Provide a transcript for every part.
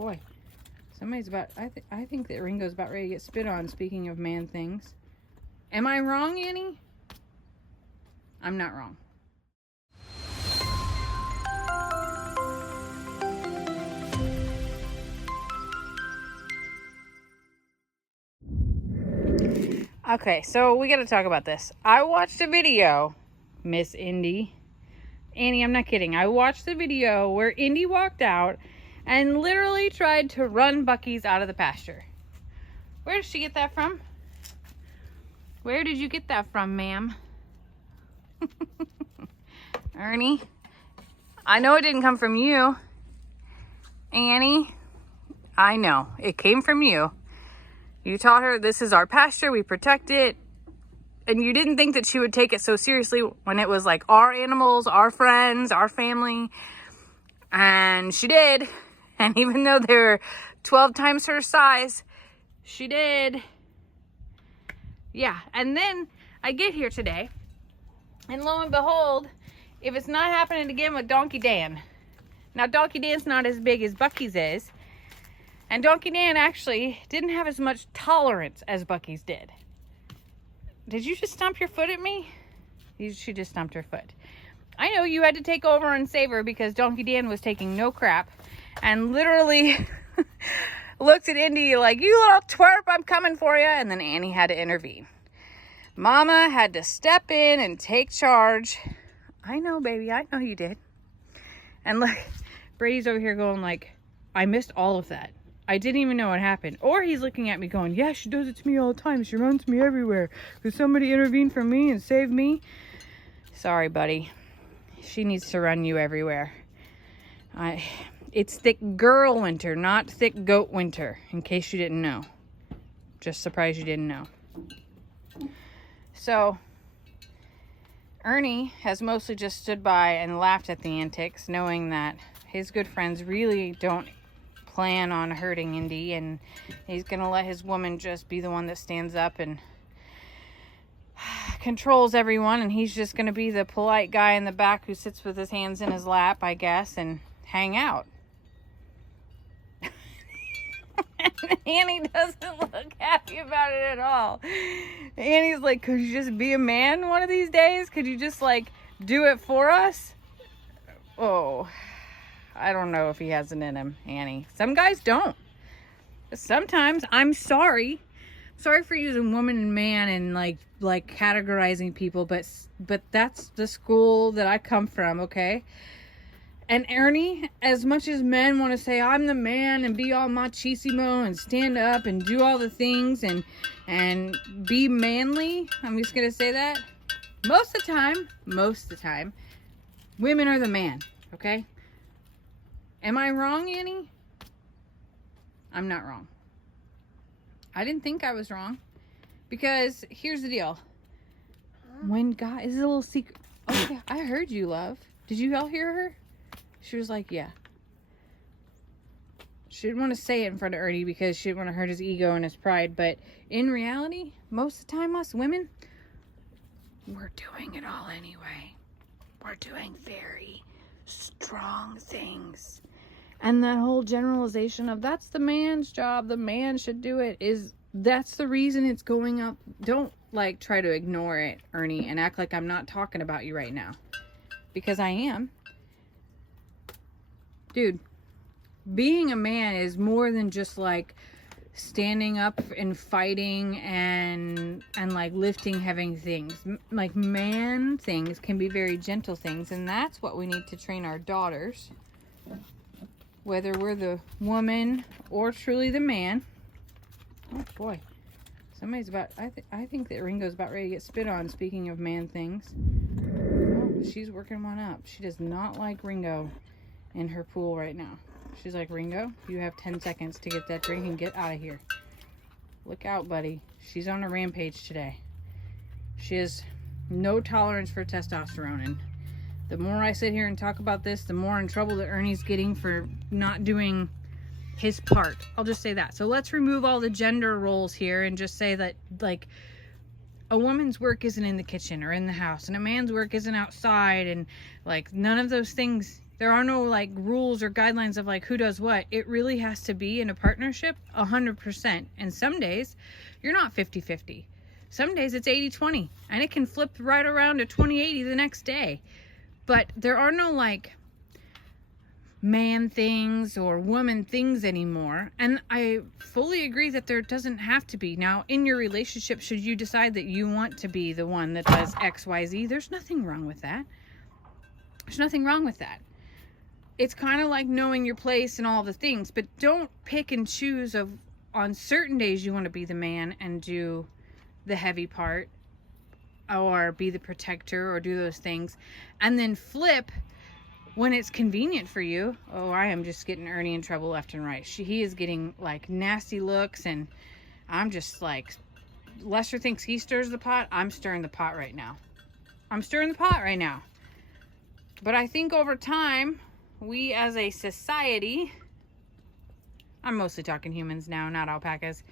boy. Somebody's about, I think that Ringo's about ready to get spit on, speaking of man things. Am I wrong, Annie? I'm not wrong. Okay, so we got to talk about this. I watched a video, Miss Indy. Annie, I'm not kidding. I watched the video where Indy walked out and literally tried to run Buc-ee's out of the pasture. Where did she get that from? Where did you get that from, ma'am? Ernie, I know it didn't come from you. Annie, I know. It came from you. You taught her this is our pasture, we protect it. And you didn't think that she would take it so seriously when it was like our animals, our friends, our family. And she did. And even though they're 12 times her size, she did. Yeah. And then I get here today, and lo and behold, if it's not happening again with Donkey Dan. Now, Donkey Dan's not as big as Buc-ee's is. And Donkey Dan actually didn't have as much tolerance as Buc-ee's did. Did you just stomp your foot at me? She just stomped her foot. I know you had to take over and save her because Donkey Dan was taking no crap and literally looked at Indy like, you little twerp, I'm coming for you. And then Annie had to intervene. Mama had to step in and take charge. I know, baby. I know you did. And look, Brady's over here going like, I missed all of that. I didn't even know what happened. Or he's looking at me going, yeah, she does it to me all the time. She runs me everywhere. Could somebody intervene for me and save me? Sorry, buddy. She needs to run you everywhere. It's thick girl winter, not thick goat winter, in case you didn't know. Just surprised you didn't know. So, Ernie has mostly just stood by and laughed at the antics, knowing that his good friends really don't plan on hurting Indy, and he's gonna let his woman just be the one that stands up and controls everyone, and he's just gonna be the polite guy in the back who sits with his hands in his lap, I guess, and hang out. Annie doesn't look happy about it at all. Annie's like, could you just be a man one of these days? Could you just like do it for us? Oh, I don't know if he has it in him, Annie. Some guys don't. Sometimes, I'm sorry. Sorry for using woman and man and like categorizing people, but that's the school that I come from, okay? And Ernie, as much as men want to say I'm the man and be all machismo and stand up and do all the things and be manly, I'm just gonna say that. Most of the time, women are the man, okay? Am I wrong, Annie? I'm not wrong. I didn't think I was wrong. Because here's the deal. When God is a little secret. Okay, I heard you, love. Did you all hear her? She was like, yeah. She didn't want to say it in front of Ernie because she didn't want to hurt his ego and his pride. But in reality, most of the time, us women, we're doing it all anyway. We're doing very strong things. And that whole generalization of that's the man's job, the man should do it, that's the reason it's going up. Don't like try to ignore it, Ernie, and act like I'm not talking about you right now. Because I am. Dude, being a man is more than just like standing up and fighting and like lifting heavy things. Like man things can be very gentle things, and that's what we need to train our daughters. Whether we're the woman or truly the man. Oh boy. Somebody's about, I think that Ringo's about ready to get spit on, speaking of man things. Oh, she's working one up. She does not like Ringo in her pool right now. She's like, Ringo, you have 10 seconds to get that drink and get out of here. Look out, buddy. She's on a rampage today. She has no tolerance for testosterone, and the more I sit here and talk about this, the more in trouble that Ernie's getting for not doing his part. I'll just say that. So let's remove all the gender roles here and just say that, like, a woman's work isn't in the kitchen or in the house, and a man's work isn't outside, and, like, none of those things There are no like rules or guidelines of like who does what. It really has to be in a partnership 100%. And some days you're not 50-50. Some days it's 80-20, and it can flip right around to 20-80 the next day. But there are no like man things or woman things anymore. And I fully agree that there doesn't have to be. Now, in your relationship, should you decide that you want to be the one that does XYZ, there's nothing wrong with that. There's nothing wrong with that. It's kind of like knowing your place and all the things, but don't pick and choose of on certain days you want to be the man and do the heavy part or be the protector or do those things, and then flip when it's convenient for you. Oh, I am just getting Ernie in trouble left and right. He is getting like nasty looks, and I'm just like, Lester thinks he stirs the pot. I'm stirring the pot right now. But I think over time, we as a society, I'm mostly talking humans now, not alpacas,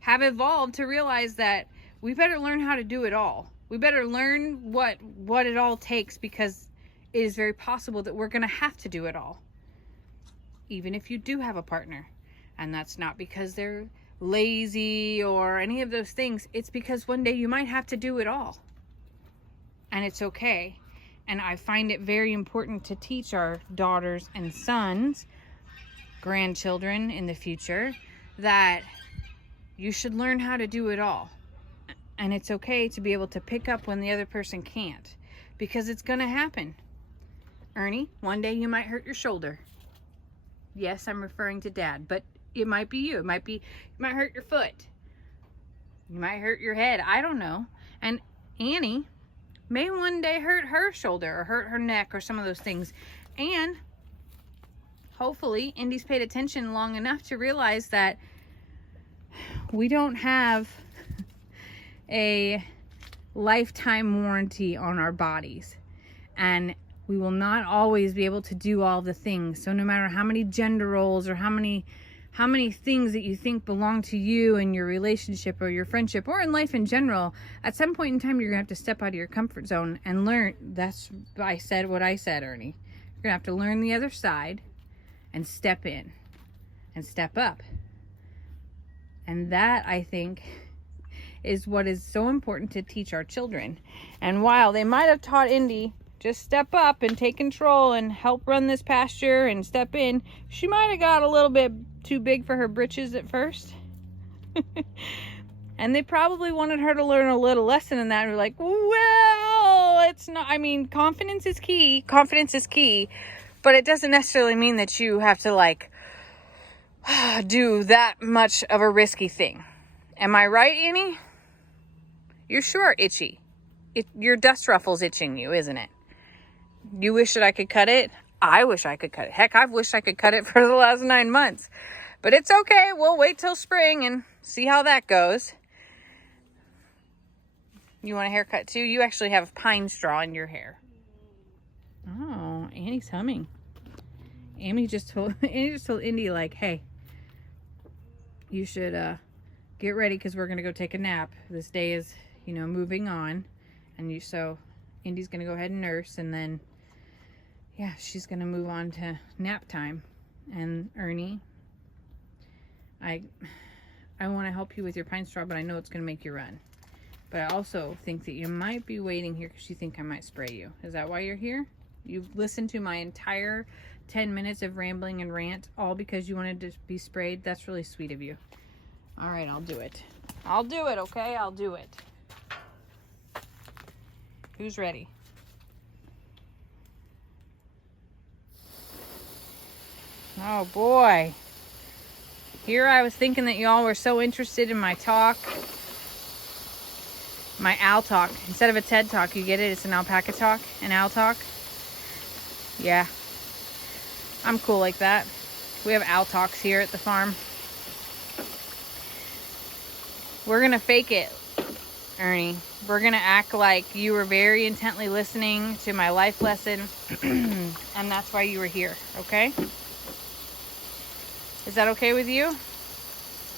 have evolved to realize that we better learn how to do it all. We better learn what it all takes, because it is very possible that we're going to have to do it all. Even if you do have a partner. And that's not because they're lazy or any of those things. It's because one day you might have to do it all. And it's okay. And I find it very important to teach our daughters and sons, grandchildren in the future, that you should learn how to do it all. And it's okay to be able to pick up when the other person can't, because it's going to happen. Ernie, one day you might hurt your shoulder. Yes, I'm referring to Dad, but it might be you. You might hurt your foot. You might hurt your head. I don't know. And Annie may one day hurt her shoulder or hurt her neck or some of those things. And hopefully Indy's paid attention long enough to realize that we don't have a lifetime warranty on our bodies, and we will not always be able to do all the things. So no matter how many gender roles or how many things that you think belong to you in your relationship or your friendship or in life in general, at some point in time you're gonna have to step out of your comfort zone and learn. That's what I said, Ernie. You're gonna have to learn the other side and step in and step up. And that, I think, is what is so important to teach our children. And while they might have taught Indy, just step up and take control and help run this pasture and step in, she might have got a little bit too big for her britches at first. And they probably wanted her to learn a little lesson in that. And we're like, well, it's not, I mean, confidence is key, but it doesn't necessarily mean that you have to like do that much of a risky thing. Am I right, Annie? You're sure itchy. Your dust ruffle's itching you, isn't it? You wish that I could cut it? I wish I could cut it. Heck, I've wished I could cut it for the last 9 months. But it's okay. We'll wait till spring and see how that goes. You want a haircut too? You actually have pine straw in your hair. Oh, Annie's humming. Annie just told Indy, like, hey, you should get ready because we're going to go take a nap. This day is, moving on. And so Indy's going to go ahead and nurse, and then, yeah, she's going to move on to nap time. And Ernie, I want to help you with your pine straw, but I know it's going to make you run. But I also think that you might be waiting here because you think I might spray you. Is that why you're here? You've listened to my entire 10 minutes of rambling and rant, all because you wanted to be sprayed? That's really sweet of you. All right, I'll do it. Okay? I'll do it. Who's ready? Oh boy. Here I was thinking that y'all were so interested in my talk. My owl talk. Instead of a TED talk, you get it? It's an alpaca talk, an owl talk. Yeah. I'm cool like that. We have owl talks here at the farm. We're gonna fake it, Ernie. We're gonna act like you were very intently listening to my life lesson, and that's why you were here, okay? Is that okay with you?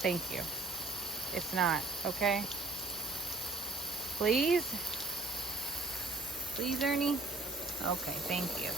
Thank you. It's not, okay? Please? Please, Ernie? Okay, thank you.